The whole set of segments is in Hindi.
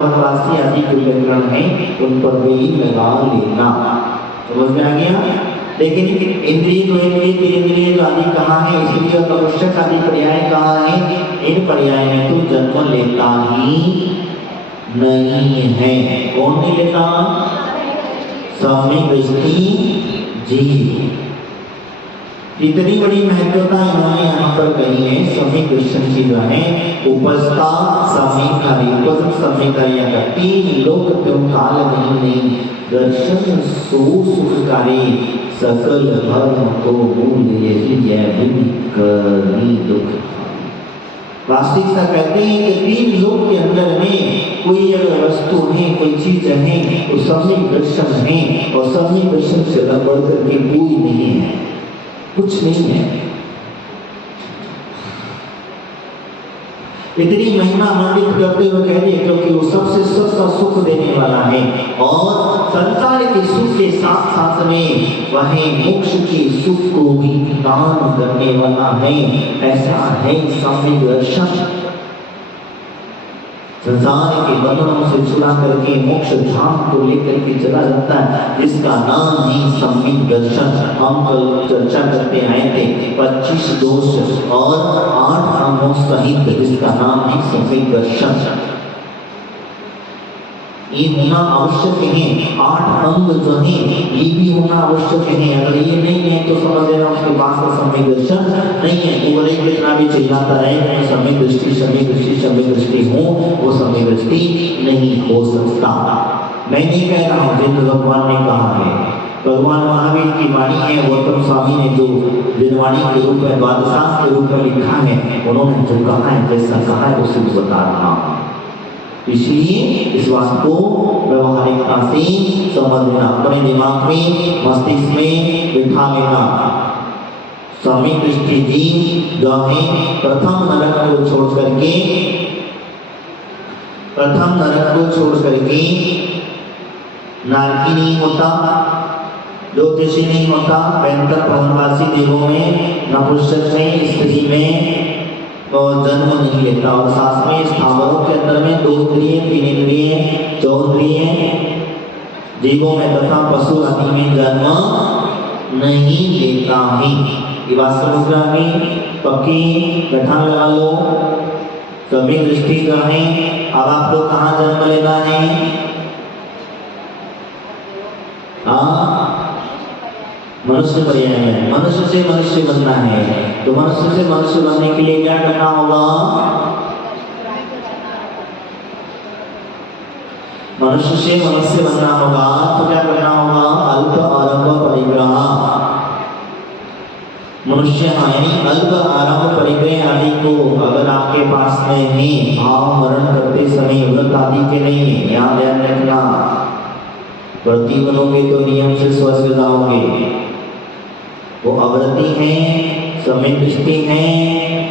वनवासी आदि जो व्याकरण है उन पर भी लगा लेना। समझ में आ गया। लेकिन इंद्रिय तो इंद्रिय तीन जो आदि कहाँ है, इसलिए आवश्यक आदि पर्याय कहाँ है, इन पर्याय में तो जन्म लेता ही नहीं है। कौन नहीं लेता? सम्यक दृष्टि जीव। इतनी बड़ी महत्वता इन्होंने यहाँ पर कही है सम्यक दर्शन की जो है उपस्था समीकारी उपस्थ समीकारी का तीन लोक त्यों काल नहीं दर्शन सो सुखकारी सकल धर्म को मूल यही करनी दुख। वास्तविकता कहते हैं कि तीन लोक के अंदर में कोई अगर वस्तु है, कोई चीज है, तो सम्यक दर्शन है, और सम्यक दर्शन से बढ़कर के कोई नहीं है, कुछ नहीं है। इतनी महिमा मंडित करते हुए कह दिए क्योंकि वो सबसे सबका सुख देने वाला है, और संसार के सुख के साथ साथ में वह मोक्ष के सुख को भी दान करने वाला है। ऐसा है सम्यक दर्शन। संसार के बंधनों से छुड़ा करके मोक्ष धाम को लेकर के चला जाता है, जिसका नाम ही सम्यक दर्शन। हम कल चर्चा करते आए थे 25 दोष और 8 अंगों सहित, जिसका नाम है सम्यक दर्शन। ये होना आवश्यक है। 8 अंग जो है ये भी होना आवश्यक है। अगर ये नहीं है तो समझ लेना उसके पास का सम्यक दर्शन नहीं है। तो बोले कितना भी चिल्लाता रहे मैं सम्यक दृष्टि सम्यक दृष्टि सम्यक दृष्टि हूँ, वो सम्यक दृष्टि नहीं हो सकता। मैं नहीं कह रहा हूँ, जिन भगवान ने कहा है, भगवान महावीर की वाणी है, गौतम स्वामी ने जो दिनवाणी के रूप में बादशाह के रूप में लिखा है, उन्होंने जो कहा है जैसा कहा है उसे बता रहा हूँ। इसलिए इस बात को व्यवहारिकता से समझ लेना, अपने दिमाग में मस्तिष्क में बिठा लेना। सम्यक दृष्टि जीव जो है प्रथम नरक को छोड़ करके नारकी नहीं होता, ज्योतिषी नहीं होता, 65 भवनवासी देवों में नपुंसक में स्त्री में तो जन्म नहीं लेता। और साथ में स्थावरों के अंदर में 2 इंद्रिय 3 इंद्रिय 4 इंद्रिय जीवों में तथा पशु आदि में जन्म नहीं लेता है। ये बात समझ में आ गई? पक्की गठान लगा लो। सम्यक दृष्टि का है। अब आपको कहाँ जन्म लेना है? मनुष्य पर्याय में। मनुष्य से मनुष्य बनना है, तो मनुष्य से मनुष्य बनने के लिए क्या करना होगा? मनुष्य से मनुष्य बनना होगा तो क्या करना होगा? अल्प आरंभ परिग्रह। मनुष्य यानी अल्प आरंभ परिग्रह आदि को अगर आपके पास में है, भाव मरण करते समय व्रत आदि के नहीं है, यहाँ ध्यान रखना। व्रती बनोगे तो नियम से स्वस्थ जाओगे। वो अव्रती है, सम्यक दृष्टि है,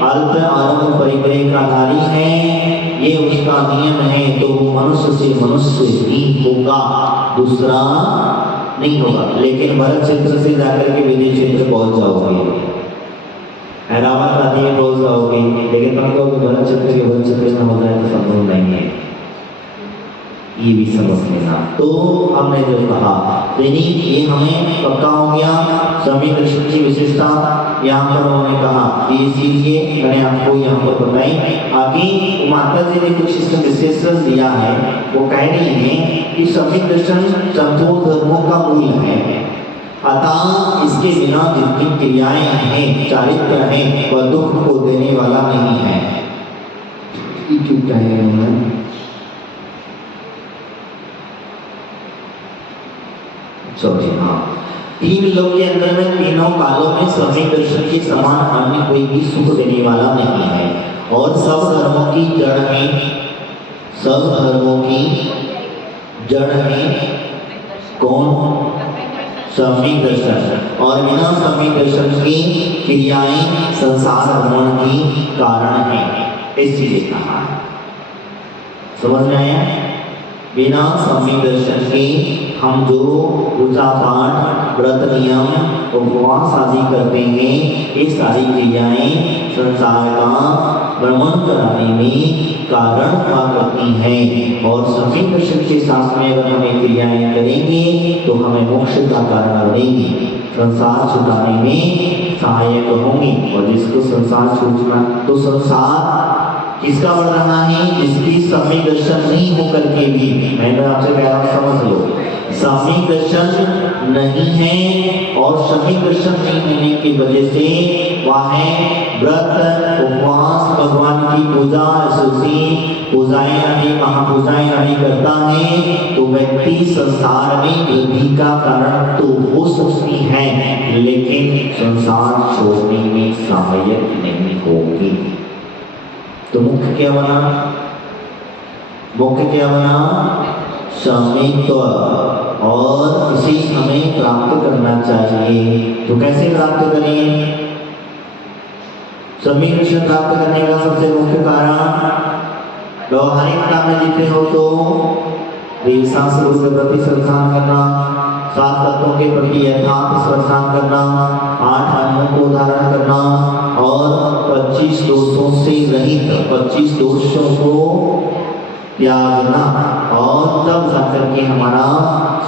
अल्प आरंभ परिग्रह का धारी है, ये उसका नियम है, तो वो मनुष्य से मनुष्य ही होगा, दूसरा नहीं होगा। लेकिन भरत क्षेत्र से जाकर के विदेश क्षेत्र पहुंच जाओगे, हैदराबाद आदि में पहुंच जाओगे, लेकिन तुमको भरत क्षेत्र के भरत क्षेत्र में हो जाए तो संभव नहीं है। ये भी समझ लेना। तो हमने जो कहा ये हमें पक्का हो गया। सम्यक दर्शन की विशेषता यहाँ पर उन्होंने कहा ये सीखिए, मैंने आपको यहाँ पर बताई। आगे माता जी ने कुछ इसका विशेषण दिया है। वो कह रही है कि सम्यक दर्शन संपूर्ण धर्मों का मूल है, अतः इसके बिना जितनी क्रियाएं हैं, चारित्र हैं, वह दुख को देने वाला नहीं है। क्यों कह रहे हैं? हाँ, 3 लोक के अंदर में तीनों कालों में सम्यक दर्शन के समान अन्य कोई भी सुख देने वाला नहीं है। और सब धर्मों की जड़ है, सब धर्मों की जड़ है कौन? सम्यक दर्शन। और बिना सम्यक दर्शन की क्रियाएं संसार भ्रमण की कारण है, इसलिए कहा। समझ में आया? बिना सम्यक दर्शन के हम जो पूजा पाठ व्रत नियम उपवास आदि करते हैं, ये सारी क्रियाएं संसार का भ्रमण कराने में कारण हुआ करती हैं। और सम्यक दर्शन के साथ में अगर हम क्रियाएं करेंगे तो हमें मोक्ष का कारण बनेगी, संसार छुटाने में सहायक होंगी। और जिसको संसार छूटना, तो संसार किसका बढ़ रहा है? जिसकी सम्यक दर्शन नहीं होकर के भी, मैं आपसे कह रहा हूं समझ लो, सम्यक दर्शन नहीं है और सम्यक दर्शन नहीं होने की वजह से वह व्रत उपवास भगवान की पूजा स्तुति पूजाएं आदि महापूजाएं आदि करता है, तो व्यक्ति संसार में वृद्धि का कारण तो हो सकती है, लेकिन संसार छोड़ने में सहायक नहीं होगी। तो मुख्य क्या बना? मुख्य क्या बना? स्वामित्व। और इसी हमें प्राप्त करना चाहिए। तो कैसे प्राप्त करें? सम्यक दर्शन प्राप्त करने का सबसे मुख्य कारण, व्यवहारिक काम में जीते हो तो देव शास्त्र के प्रति श्रद्धान करना, 7 तत्वों के प्रति यथार्थ श्रद्धान करना, 8 अंगों को धारण करना और 25 दोषों से रहित 25 दोषों को त्यागना, और तब जाकर के हमारा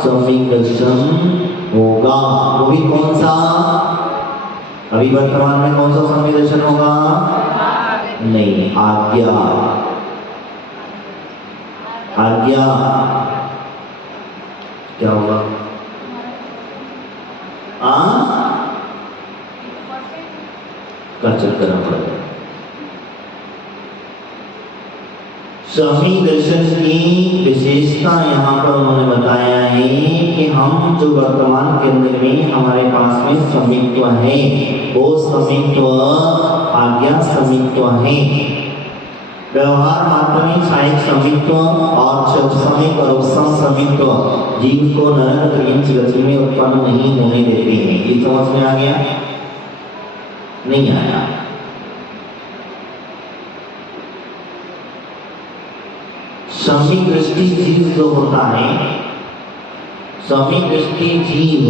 सम्यक दर्शन होगा। वो भी कौन सा? अभी वर्तमान में कौन सा सम्यक दर्शन होगा? नहीं, आज्ञा। आज्ञा क्या होगा? का चक्कर पड़ेगा। सम्यक दर्शन की विशेषता यहाँ पर उन्होंने बताया है कि हम जो वर्तमान केंद्र में हमारे पास में सम्यक्त्व है, वो सम्यक्त्व आज्ञा सम्यक्त्व है। व्यवहार मात्र में साहिक सम्यक्त्व और सम्यक और उपसम सम्यक्त्व जीव को नरक क्रियंच गति में उत्पन्न नहीं होने देते हैं। ये समझ में आ गया? नहीं आया? सम्यक दृष्टि जीव जो होता है, सम्यक दृष्टि जीव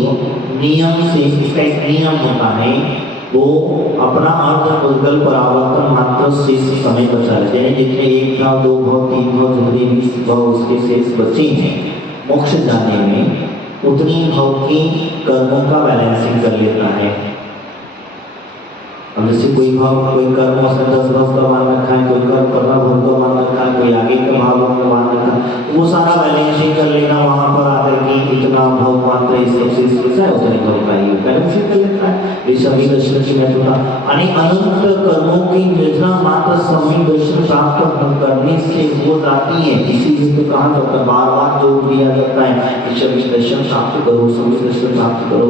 नियम से, इसका एक नियम होता है, वो अपना अर्थ उद्गल परावर्तन मात्र शेष समय बचा लेते हैं। जितने 1 भाव 2 भाव 3 भाव जितने 20 भाव उसके शेष बचे हैं मोक्ष जाने में, उतनी भाव की कर्मों का बैलेंसिंग कर लेता है। अब जैसे कोई भाव, कोई कर्म से 10 भाव का मान रखा है, कोई कर्म 15 भाव का मान रखा है, कोई आगे का भाव का मान रखा है, वो सारा बैलेंसिंग कर लेना, वहां पर आकर के इतना भाव मात्र इस सबसे है उतने भाव का ही बैलेंसिंग कर लेता है। ये सभी दर्शन की महत्वता यानी अनंत कर्मों की योजना मात्र सम्यक दर्शन प्राप्त करने से हो जाती है। इसीलिए तो कहा जाता है, बार बार जो दिया जाता है कि सम्यक दर्शन प्राप्त करो, सम्यक दर्शन प्राप्त करो।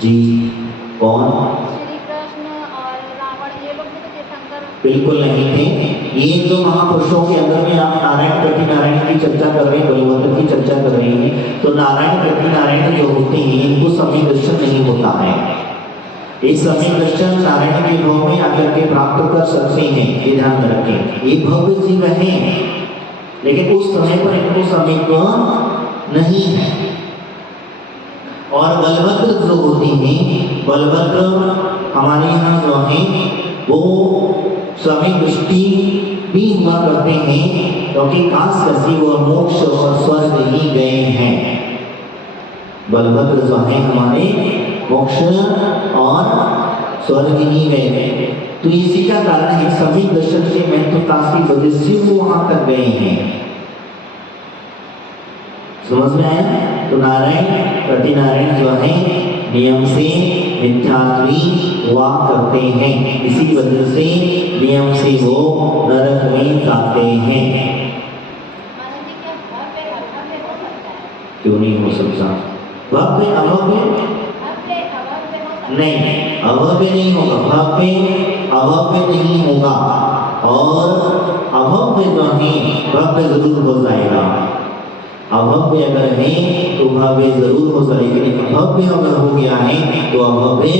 जी कौन? श्री कृष्ण और रावण, ये लोग भी तो तीर्थंकर बिल्कुल नहीं थे। ये जो महापुरुषों के अंदर में आप नारायण प्रति नारायण की चर्चा कर रहे हैं, बलिवंत की चर्चा कर रहे हैं, तो नारायण प्रति नारायण जो होते हैं इनको सम्यक दर्शन नहीं होता है। एक सम्यक दर्शन नारायण के भाव में आकर के प्राप्त कर सकते हैं, ये ध्यान में रखें। ये भव्य जीव है, लेकिन उस समय पर इनको सम्यक नहीं है। और बलभद्र जो होते हैं, बलभद्र हमारे यहाँ जो है वो सम्यक दृष्टि भी हुआ करते हैं, क्योंकि खास करके वो मोक्ष और स्वर्ग ही गए हैं। बलभद्र जो है हमारे मोक्ष और स्वर्ग ही गए हैं। तो इसी का कारण है सम्यक दर्शन के महत्वता की वजह से वो वहां तक गए हैं। समझ में आया? तो नारायण प्रति नारायण जो है नियम से मिथ्यात्वी हुआ करते हैं, इसी वजह से नियम से वो नरक में जाते हैं। क्यों नहीं हो सकता? भव्य अभव्य नहीं, अभव्य नहीं होगा, भव्य अभव्य नहीं होगा, और अभव्य जो है भव्य जरूर हो जाएगा। अभव्य अगर है तो भव्य जरूर हो सकता, लेकिन अभव्य अगर हो गया है तो अभव्य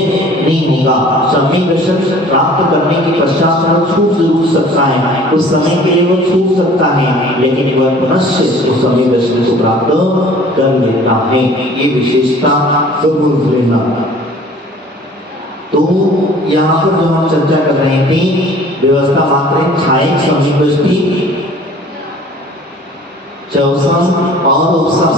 नहीं होगा। सम्यक दर्शन प्राप्त करने के पश्चात वह छूट जरूर सकता है, उस समय के लिए वह छूट सकता है, लेकिन वह पुनः उस सम्यक दर्शन को प्राप्त कर लेता है। ये विशेषता जरूर लेना। तो यहाँ पर जो हम चर्चा कर रहे थे, व्यवस्था मात्र छायक सम्यक दृष्टि, चौसम और उपसम,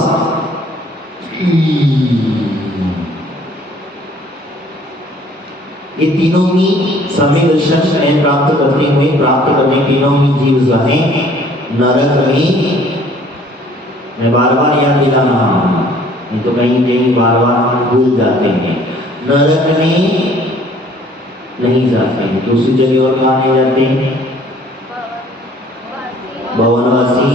ये तीनों ही सम्यक दर्शन प्राप्त करने तीनों ही जीव हैं। नरक में, मैं बार बार याद दिला रहा हूँ, नहीं तो कहीं बार बार भूल जाते हैं। नरक में नहीं जाते हैं, दूसरी जगह और कहाँ नहीं जाते हैं? भवनवासी,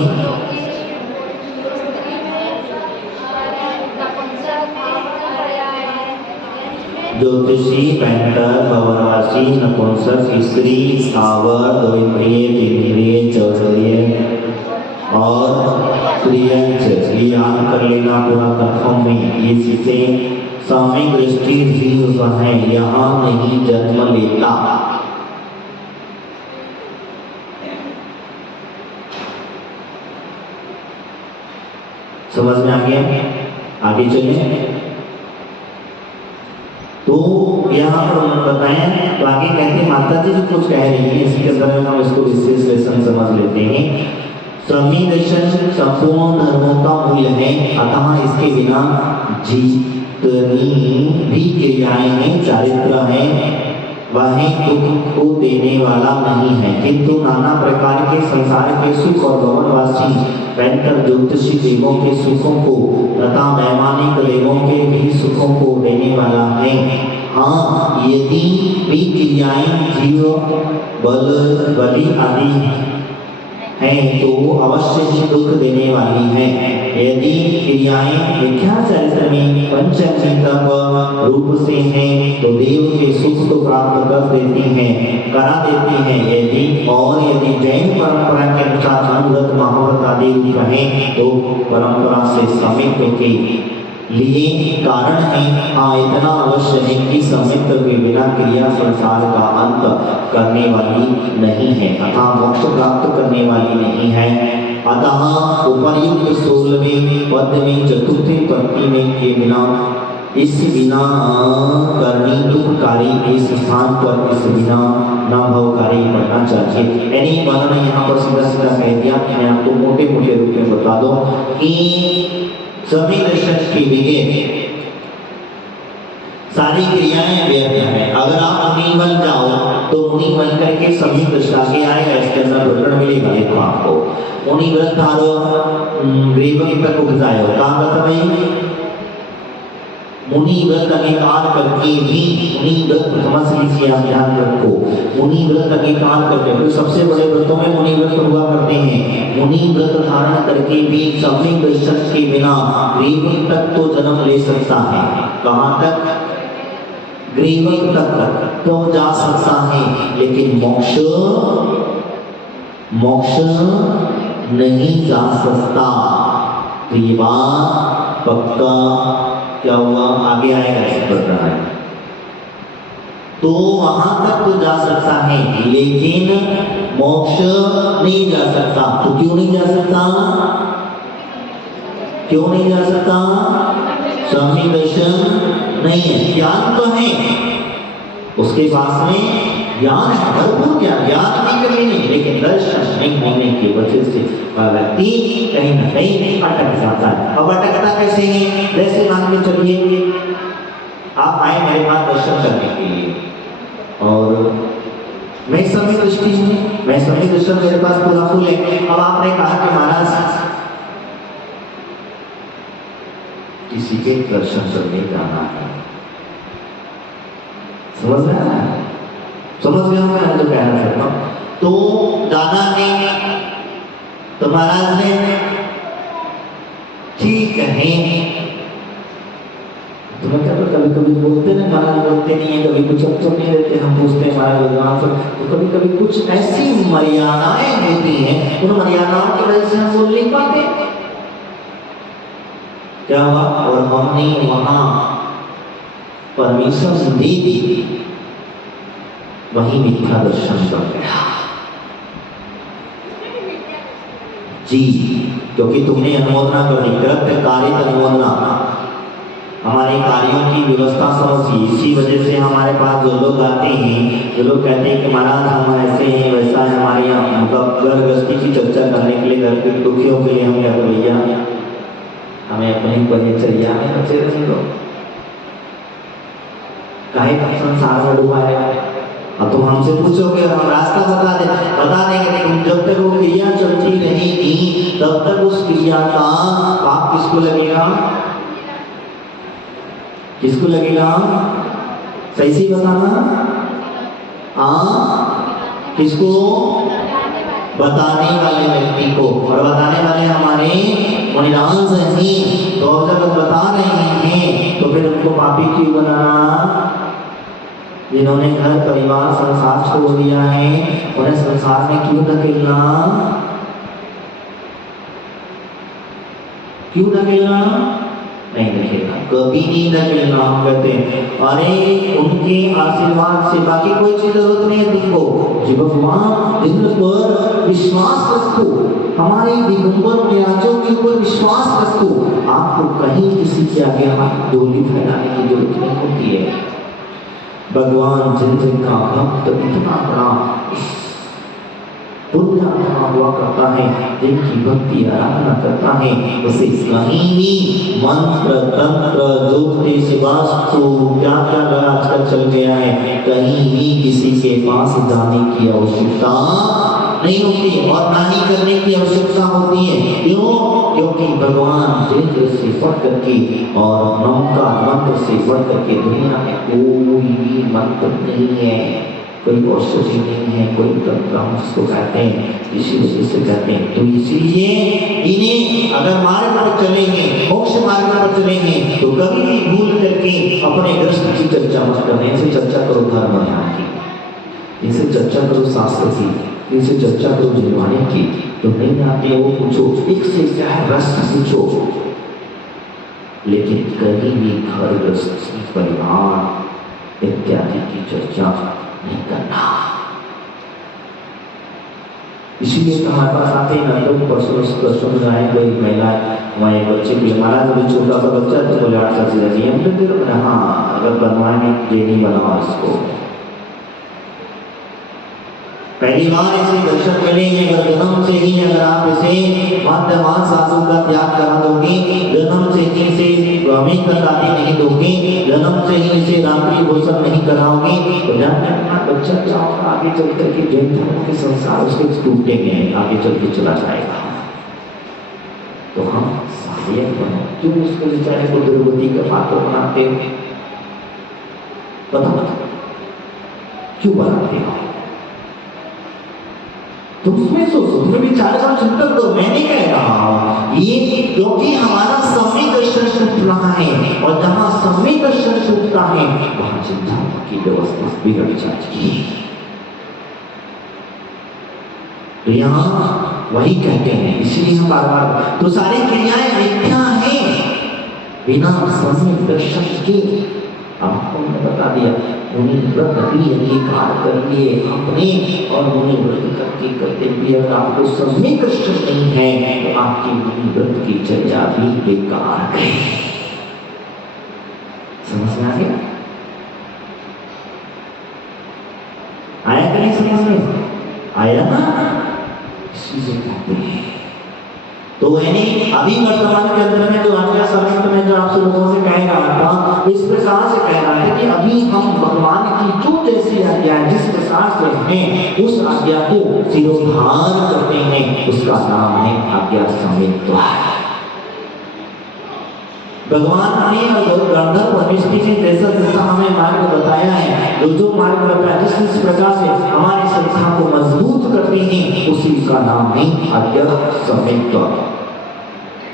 ज्योतिषी, पैंतर, भवनवासी, नपुंसक, स्त्री, स्थावर, दो इंद्रिय, तीन इंद्रिय, चौधरीय और प्रियंच, ये याद कर लेना पूरा कंफर्म में। ये चीजें सम्यक दृष्टि जीव है, यहाँ नहीं जन्म लेता। समझ में आ गया? आगे चलिए। तो यहाँ पर उन्होंने बताया, तो आगे कहते माता जी जो कुछ कह रही है, इसके अंदर हम इसको विश्लेषण समझ लेते हैं। सम्यक दर्शन संपूर्ण धर्मों का मूल है, अतः इसके बिना जितनी भी क्रियाएं हैं, चारित्र है, वह दुख को देने वाला नहीं है, किंतु नाना प्रकार के संसार के सुख और भवनवासी पैंतर ज्योतिषी देवों के सुखों को तथा वैमानिक देवों के भी सुखों को देने वाला है। हाँ, यदि भी क्रियाएं जीव बलि आदि हैं तो अवश्य ही दुख देने वाली हैं। यदि क्रियाएं मिथ्या चरित्र में पंचमीतम रूप से हैं तो देव के सुख को प्राप्त कर देती हैं, करा देती हैं। यदि जैन परंपरा के अनुसार अनुव्रत महाव्रत आदि रूप हैं तो परंपरा से समित्व के लिए कारण है। हाँ, इतना अवश्य है कि समित्व के बिना क्रिया संसार का अंत करने वाली नहीं है तथा मोक्ष प्राप्त करने वाली नहीं है। अतः उपर्युक्त 16वें पद में चतुर्थी पंक्ति में के बिना करनी दुखकारी, इस स्थान पर इस बिना न भवकारी पढ़ना चाहिए। यानी उन्होंने यहाँ पर सीधा सीधा कह दिया, मैं आपको मोटे मोटे रूप में बता दूं कि सम्यक दर्शन के लिए सारी क्रियाएं व्यर्थ हैं। अगर आप मुनि बन जाओ तो मुनि बन करके सम्यक दृष्टा के आएगा, इसके अंदर विवरण मिलेगा। देखो आपको मुनि व्रत धारो ग्रीवक तक उठ जाओ, कहाँ बता भाई? मुनि व्रत अंगीकार करके भी, मुनि व्रत समझ लीजिए आप, ध्यान रखो, मुनि व्रत अंगीकार करके, तो सबसे बड़े व्रतों में मुनि व्रत हुआ करते हैं। मुनि व्रत धारण करके भी सम्यक दर्शन के बिना ग्रीवक तक तो जन्म ले सकता है। कहाँ तक? ग्रीवक तक तो जा सकता है, लेकिन मोक्ष नहीं जा सकता। तो ये बात पक्का क्या हुआ? आगे आएगा, ऐसे बढ़ रहा है। तो वहां तक तो जा सकता है, लेकिन मोक्ष नहीं जा सकता। तो क्यों नहीं जा सकता? क्यों नहीं जा सकता? सम्यक दर्शन नहीं है। ज्ञान तो है, उसके पास में ज्ञान है, भरपूर ज्ञान की कमी नहीं, लेकिन दर्शन नहीं होने की वजह से व्यक्ति कहीं न कहीं अटक जाता है। अब अटकता कैसे है? जैसे मान के चलिए आप आए मेरे पास दर्शन करने के लिए, और मैं सम्यक दृष्टि हूँ, मैं सम्यक दर्शन मेरे पास पूरा फुल है। अब आपने कहा कि महाराज किसी के दर्शन करने जाना है, समझ में आया? समझ गया मैं जो कहना चाहता हूँ? तो जाना है तो महाराज ने ठीक है, तुम्हें क्या पता, कभी कभी बोलते ना महाराज, बोलते नहीं है, कभी कुछ अब तो नहीं देते, हम पूछते हैं महाराज भगवान से, तो कभी कभी कुछ ऐसी मर्यादाएं होती हैं, उन मर्यादाओं की वजह से हम बोल नहीं पाते। क्या हुआ? और हमने वहां परमिशन दे दी, वहीं मिथ्या दर्शन कर गया। जी, क्योंकि तुमने अनुमोदना कर दी, कृत्य कार्य अनुमोदना, हमारे कार्यों की व्यवस्था समझिए। इसी वजह से हमारे पास जो लोग आते हैं, जो लोग कहते हैं कि महाराज हम ऐसे हैं वैसा है, हमारे यहाँ मतलब घर गृहस्थी की चर्चा करने के लिए, घर के दुखियों के लिए हम क्या करें भैया, हमें अपनी परिचर्या में बचे रहे लो, काहे का संसार में डूबा है। अब तुम हमसे पूछोगे और हम रास्ता बता देंगे, लेकिन जब तक वो क्रिया चलती रहेगी तब तक उस क्रिया का पाप किसको लगेगा? किसको लगेगा? सही से बताना। किसको? बताने वाले व्यक्ति को। और बताने वाले हमारे मुनिराज हैं, तो जब बता रहे हैं तो फिर उनको पापी क्यों बनाना? जिन्होंने घर परिवार संसार छोड़ दिया है उन्हें संसार में क्यों धकेलना? क्यों धकेलना? नहीं धकेलना, कभी नहीं धकेलना। हम कहते हैं अरे उनके आशीर्वाद से बाकी कोई चीज जरूरत नहीं है तुमको। जी भगवान जिन पर विश्वास रखो, हमारे दिगंबर विराजों के ऊपर विश्वास रखो, आपको कहीं किसी के आगे हाथ डोली फैलाने की जरूरत नहीं होती है। भगवान जिन जिनका भक्त इतना बड़ा पुण्य हुआ करता है, जिनकी भक्ति आराधना करता है, उसे कहीं भी मंत्र तंत्र ज्योतिष वास्तु क्या क्या आजकल चल गया है, कहीं भी किसी के पास जाने की आवश्यकता नहीं होती और ना ही करने की आवश्यकता होती है। क्यों? क्योंकि भगवान जिन से बढ़ करके और नमकार मंत्र से बढ़ करके दुनिया में कोई भी मंत्र नहीं है, कोई औषधि नहीं है, कोई तंत्र हम जिसको कहते हैं, इसी वजह से कहते हैं। तो इसलिए इन्हें अगर मार्ग पर चलेंगे, मोक्ष मार्ग पर चलेंगे, तो कभी भी भूल करके अपने ग्रस्त की चर्चा मत करने। इनसे चर्चा करो धर्म ध्यान की, इनसे चर्चा करो शास्त्र की, इनसे चर्चा करो जीवानी की। तो नहीं आते वो पूछो, एक से क्या है रस पूछो, लेकिन कभी भी घर गृहस्थी परिवार इत्यादि की चर्चा नहीं करना। इसीलिए हमारे पास आते हैं ना लोग, परसों में आए कोई महिला हमारे बच्चे के लिए, महाराज अभी छोटा सा बच्चा तो बोले 8 साल से लगी, हम कहते हाँ अगर बनवाएंगे ये नहीं बनवा इसको। पहली बार इसे दर्शन मिलेंगे अगर जन्म से ही, अगर आप इसे मध्यमान सासू का त्याग करा दोगे, जन्म से ही इसे अमित दादी नहीं दोगे, जन्म से ही इसे रात्रि भोजन नहीं कराओगे, तो जाने अपना बच्चा चाहोगा आगे चल करके जैन धर्म के संसार उसके टूटेंगे, आगे चल के चला जाएगा। तो हम सहायक बनो, क्यों उसको बेचारे को दुर्गति का पात्र बनाते हो? बताओ क्यों बनाते हो? तो उसमें सोचो, तुम्हें विचार का चिंतन करो। मैं नहीं कह रहा हूं ये, क्योंकि हमारा सम्यक दर्शन छूट रहा है, और जहां सम्यक दर्शन छूटता है वहां चिंता की व्यवस्था बिगड़ जाती है। तो यहाँ वही कहते हैं, इसलिए हम बार बार, तो सारी क्रियाएं मिथ्या हैं बिना सम्यक दर्शन के। आपको मैंने बता दिया, मुनि व्रत भी अंगीकार कर लिए अपने, और मुनि व्रत करके करते भी अगर आपको सम्यक दर्शन नहीं है तो आपकी मुनि व्रत की चर्चा भी बेकार है। समझ में आ गया? आया कि नहीं समझ में? आया ना? इसी से कहते हैं। तो यानी अभी वर्तमान के अंदर में जो आज्ञा समय में जो आपसे लोगों से कह रहा था, इस प्रकार से कह रहा है कि अभी हम भगवान की जो जैसी आज्ञा है, जिस प्रकार से हैं उस आज्ञा को सिरोधार करते हैं, उसका नाम है आज्ञा संहिता। भगवान ने और गंधर्व परमेश्वरी ने जैसा जैसा हमें मार्ग बताया है, जो मार्ग बताया जिस प्रकार से हमारी संस्था को मजबूत करते हैं, उसी का नाम है आज्ञा संहिता।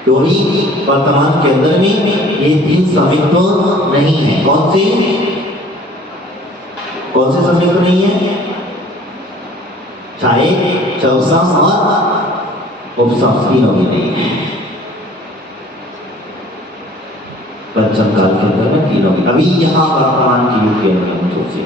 क्योंकि वर्तमान के अंदर में ये 3 संहिता नहीं है। कौन से संहिता नहीं है? चाहे चौसम और उपसम तीनों भी नहीं है। पंचम काल के अंदर में तीनों अभी यहाँ वर्तमान की युग के अंदर हम सोचे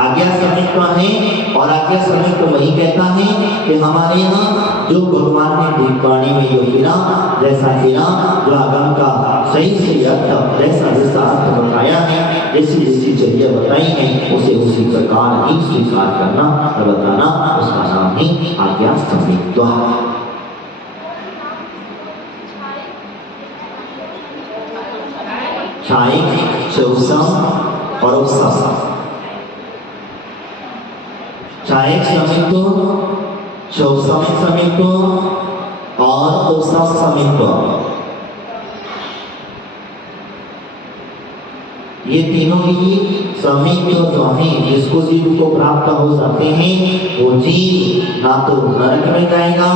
आज्ञा समित्व है। और आज्ञा समित्व वही कहता है कि हमारे यहाँ जो भगवान ने दीपवाणी में जो हीरा जैसा हीरा जो आगम का सही से अर्थ जैसा जैसा अर्थ बताया है जैसी जैसी चर्या बताई है उसे उसी प्रकार ही स्वीकार करना और बताना उसका नाम ही आज्ञा समित्व। क्षायिक शौसम और उपसम। क्षायिक समित्व शौसमिक समित्व और उपसम समित्व ये तीनों ही समित्व जो है जिसको जीव को प्राप्त हो सकते हैं वो जीव ना तो नरक में जाएगा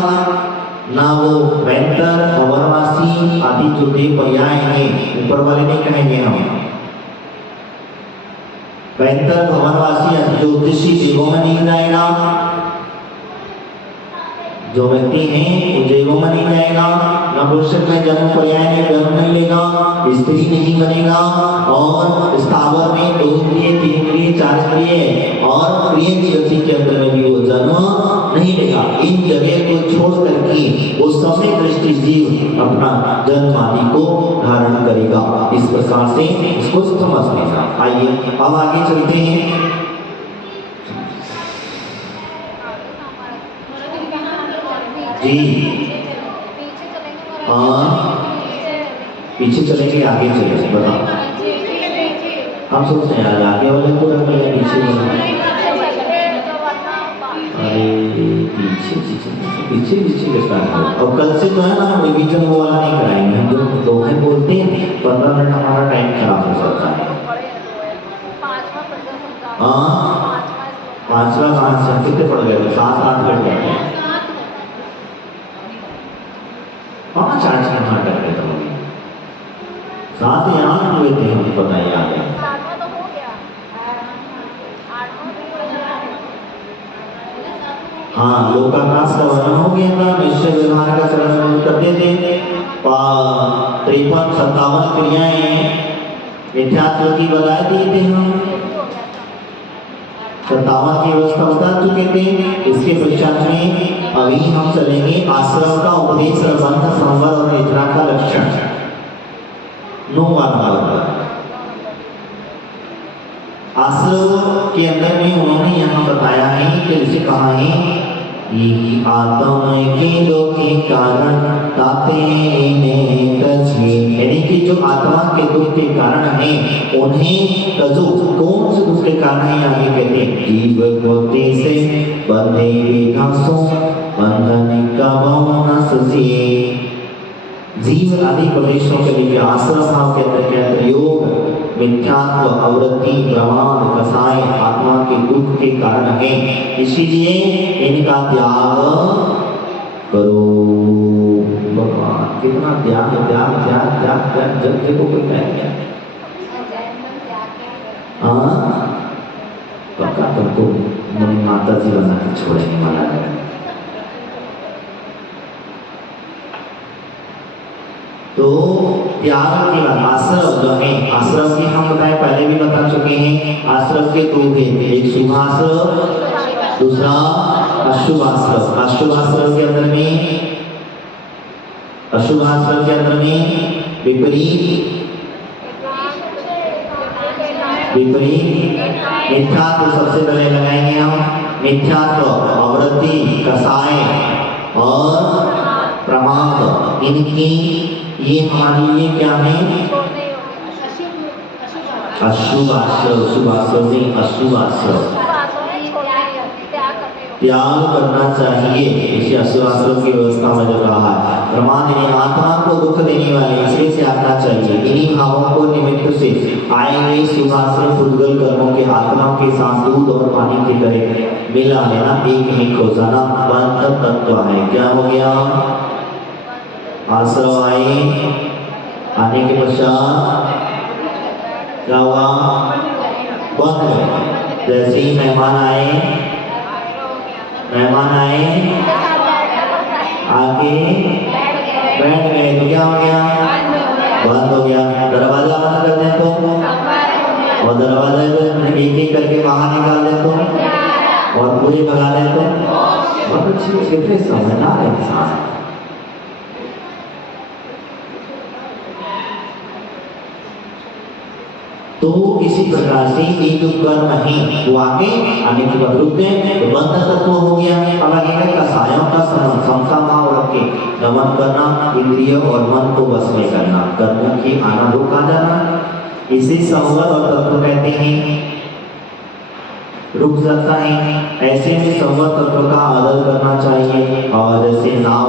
ना वो वैंतर अवरवासी आदि जो देव पर्याय हैं ऊपर वाले नहीं कहेंगे हम वैंतर भवनवासी आदि ज्योतिषी देवों में नहीं जाएगा। जो व्यक्ति है वो देवों में नहीं जाएगा ना पुरुष में जन्म पर्याय में जन्म नहीं लेगा स्त्री नहीं बनेगा और स्थावर में 2 इंद्रिय 3 इंद्रिय 4 इंद्रिय और प्रिय की गति के अंदर में भी वो जन्म नहीं लेगा। इन जगह को छोड़ करके वो समय दृष्टि जीव अपना जन्म आदि को धारण करेगा। इस प्रकार से इसको समझना। आइए अब आगे चलते हैं। जी पीछे चलेंगे आगे चलेंगे बताओ। हम सोचते हैं यार आगे वाले को रख ले पीछे अरे पीछे पीछे पीछे किसका है। और कल से तो है ना रिवीजन वो वाला नहीं कराएंगे हम जो दोहे बोलते हैं 15 मिनट हमारा टाइम खराब हो सकता है। पांचवा कहाँ से कितने पड़ गए 7-8 घंटे हाँ चार्ज करना कर रहे थे 7 या 8 हुए थे हमको पता ही आ गया। हाँ लोकाकाश का वर्णन हो गया था निश्चय व्यवहार का चरण करते थे 53-57 क्रियाएं मिथ्यात्व की बता दिए थे हम 57 की व्यवस्था बता चुके थे। इसके पश्चात में अभी हम चलेंगे आश्रम का उपदेश संबंध संवर और निद्रा का लक्षण 9 आश्रम के अंदर में उन्होंने यहाँ बताया है कि जैसे कहा है कि आत्मा के दो के कारण ताते यानी कि जो आत्मा के दुख के कारण है उन्हें तजो कौन से दुख के कारण है आगे कहते हैं जीव गोते से बंधे विघासों बंधन का बहुना ससी जीव आदि प्रदेशों के लिए आश्रम भाव के अंदर के अंदर योग मिथ्यात्व अवृत्ति प्रमाद कसाय आत्मा के दुख के कारण है इसीलिए इनका त्याग करो। भगवान कितना त्याग त्याग त्याग त्याग त्याग जब देखो कोई कहेगा हाँ पक्का तुमको मेरी माता जी बना के छोड़ने वाला है। तो त्याग के बाद आश्रम जो है आश्रम की हम बताए पहले भी बता चुके हैं आश्रम के 2 थे एक शुभाश्रम दूसरा अशुभाश्रम। अशुभाश्रम के अंदर में विपरीत मिथ्यात्व सबसे पहले लगाएंगे हम मिथ्यात्व अवृत्ति कसाय और प्रमाद इनकी ये हमारे लिए क्या है अशुभ आश्रम शुभ आश्रम नहीं अशुभ आश्रम त्याग करना चाहिए। इसी अशुभ आश्रम की व्यवस्था में जो कहा है प्रमाद ने आत्मा को दुख देने वाले इसलिए त्यागना चाहिए। इन्हीं भावों को निमित्त से आए हुए शुभ आश्रम पुद्गल कर्मों के आत्मा के साथ दूध और पानी की तरह मिला लेना एक में खो जाना बंध तत्व है। क्या हो गया आश्रम आने के पश्चात क्या हुआ बंद गए। जैसे ही मेहमान आए आके बैठ गए तो क्या हो गया बंद हो गया। दरवाजा बंद कर दें तो, और दरवाजे को एक एक करके बाहर निकाल दें तो, और पूरे भगा दें तो। बहुत अच्छी कितने समझदार है इंसान। तो इसी प्रकार से ये जो कर्म है वो आगे आने के बाद रुक गए तो बंध तत्व हो गया। अब आगे का कसायों का समभाव रख के दमन करना, इंद्रिय और मन को बस में करना, कर्मों की आना रुका जाना, इसे संवर और तत्व कहते हैं। रुक जाता है, ऐसे में संवर तत्व का आदर करना चाहिए। और जैसे नाव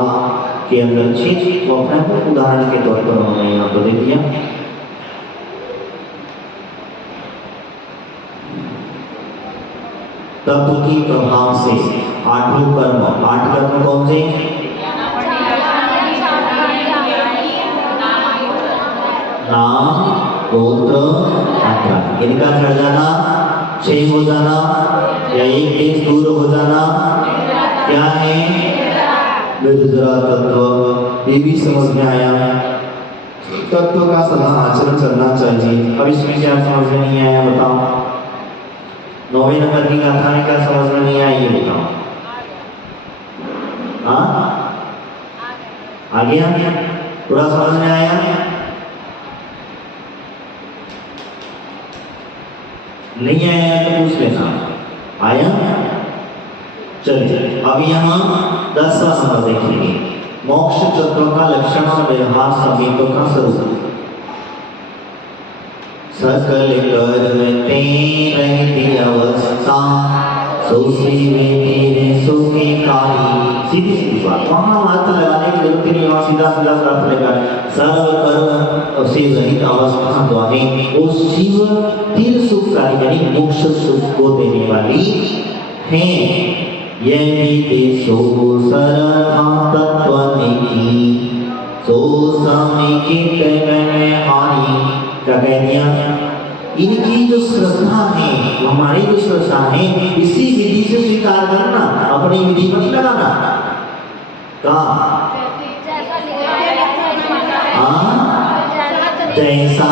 के अंदर छींच, वो अपने उदाहरण के तौर पर उन्होंने यहाँ पर दे दिया। तत्व की प्रभाव से आठों कर्म, 8 कर्म कौन से? नाम, गोत्र, आज्ञा, इनका चढ़ जाना, क्षय हो जाना या एक देश दूर हो जाना क्या है? निर्जरा तत्व। ये भी समझ में आया। तत्व का सदा आचरण करना चाहिए। अब इसमें क्या समझ में नहीं आया बताओ? 9वें नंबर की गाथा में क्या समझ में नहीं आई ये बताओ? हाँ, आ गया? पूरा समझ में आया? नहीं आया तो पूछ लेना। आया? चलिए अब यहाँ 10वां नंबर देखेंगे। मोक्ष तत्व का लक्षण और व्यवहार समीप का स्वरूप। सकल करते रहती अवस्था सोसी में तेरे सुखे काली। सीधी सीधी बात, वहाँ अर्थ लगाने की जरूरत नहीं, वहाँ सीधा सीधा अर्थ लगा। सर्व कर्म से रहित अवस्था द्वारे वो शिव तीर सुखकारी यानी मोक्ष सुख को देने वाली है। यही देशो सरथा तत्व की सो समिकित में हानि। क्या कह दिया? इनकी जो श्रद्धा है, हमारी जो श्रद्धा है, इसी विधि से स्वीकार करना, अपनी विधि मत लगाना। कहा? जैसा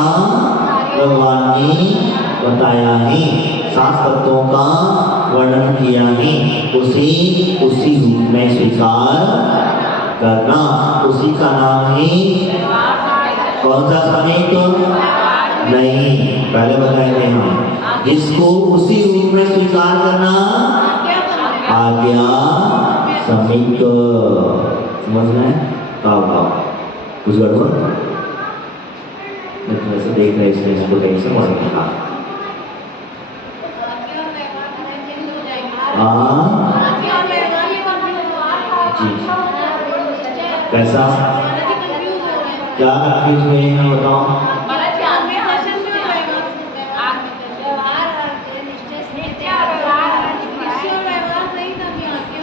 भगवान ने बताया है, 7 तत्वों का वर्णन किया है, उसी रूप में स्वीकार करना। उसी का नाम है कौन सा समय? तो नहीं, पहले बताए थे हम, जिसको उसी रूप में स्वीकार करना आज्ञा समित। समझना है? बताओ कुछ गड़बड़? मैं वैसे देख रहे इसमें इसको टेंशन हो रही है। जी कैसा? क्या कंफ्यूज हुए हैं बताओ?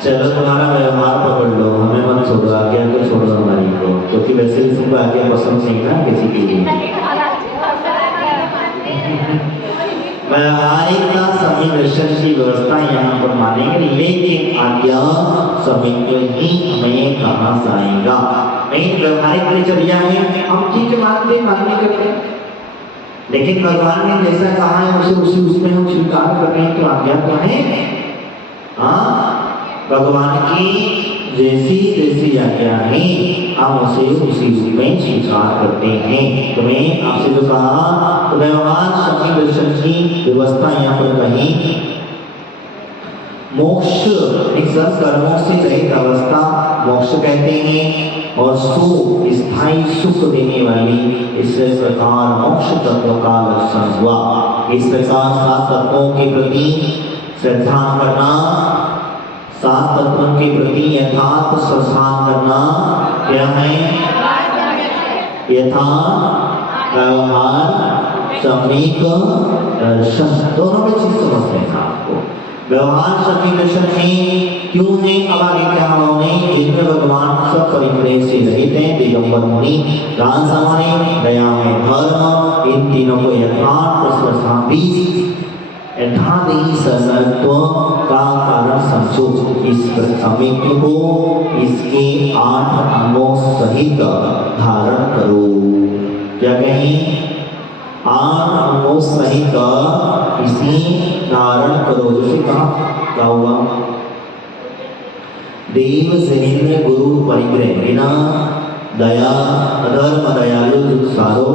चलो तुम्हारा व्यवहार पकड़ लो, हमें मत छोड़ो, आज्ञा को छोड़ो हमारी को, क्योंकि वैसे भी तुमको आज्ञा पसंद नहीं ना किसी के लिए। व्यवहारिकता समय दर्शन की व्यवस्था यहाँ पर मानेंगे, लेकिन आज्ञा समय ही हमें कहाँ जाएगा? नहीं, व्यवहारिक दिनचर्या में हम ठीक मानते मानने करते, लेकिन भगवान ने जैसा कहा है उसे उसमें हम स्वीकार कर रहे हैं, तो आज्ञा क्या है? हाँ, भगवान की जैसी आज्ञा है हम उसे उसी रूप में स्वीकार करते हैं। तो मैं आपसे जो कहा, तो व्यवहार शक्ति दर्शन की व्यवस्था यहाँ पर कही। मोक्ष एक सब कर्मों से रहित अवस्था मोक्ष कहते हैं, और स्थायी सुख देने वाली इस प्रकार मोक्ष तत्व का लक्षण हुआ। इस प्रकार 7 तत्वों के प्रति श्रद्धा करना, 7 तत्वों के प्रति यथार्थ श्रद्धा करना क्या है? यथार्थ व्यवहार समीप दर्शन, दोनों में चीज समझते हैं आपको। व्यवहार समीप दर्शन है क्यों है? अब आगे क्या होने, जिनमें भगवान सब परिग्रह से रहित हैं, दिगंबर मुनि, दान समाने, दया में धर्म, इन तीनों को यथार्थ श्रद्धा भी यथादेही सर्वत्व का कारण समझो। इस समिति को इसके 8 अंगों सहित धारण करो। या कहीं आन अंगों सहित इसी धारण करो। जैसे कहा क्या हुआ, देव सैन्य गुरु परिग्रह बिना दया अधर्म दयालु जुत्सारो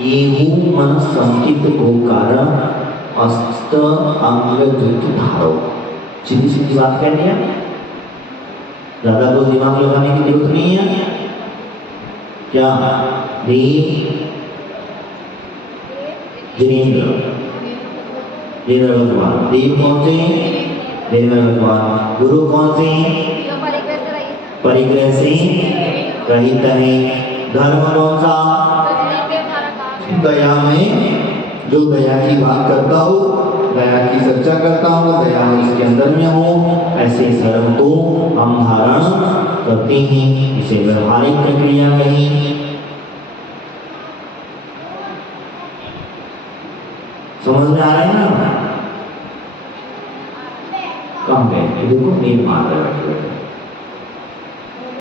ये मन संकित गोकार अस्त अंग जुत धारो। सीधी सीधी बात कह दिया, ज्यादा को दिमाग लगाने की जरूरत नहीं है। क्या देव जिनेन्द्र जिनेन्द्र भगवान, देव कौन से, जिनेन्द्र भगवान, गुरु कौन से, जो परिग्रह से रही, परिग्रह से रहित है। धर्म कौन सा, जो जिन्हें धारा का दया में, जो दया की बात करता हो, दया की चर्चा करता हो, दया इसके अंदर में हो, ऐसे धर्म को हम धारण करते हैं। इसे व्यवहारिक प्रक्रिया कही। समझ में आ रहा है ना? कम गए, देखो नींद मार रहे बैठे बैठे।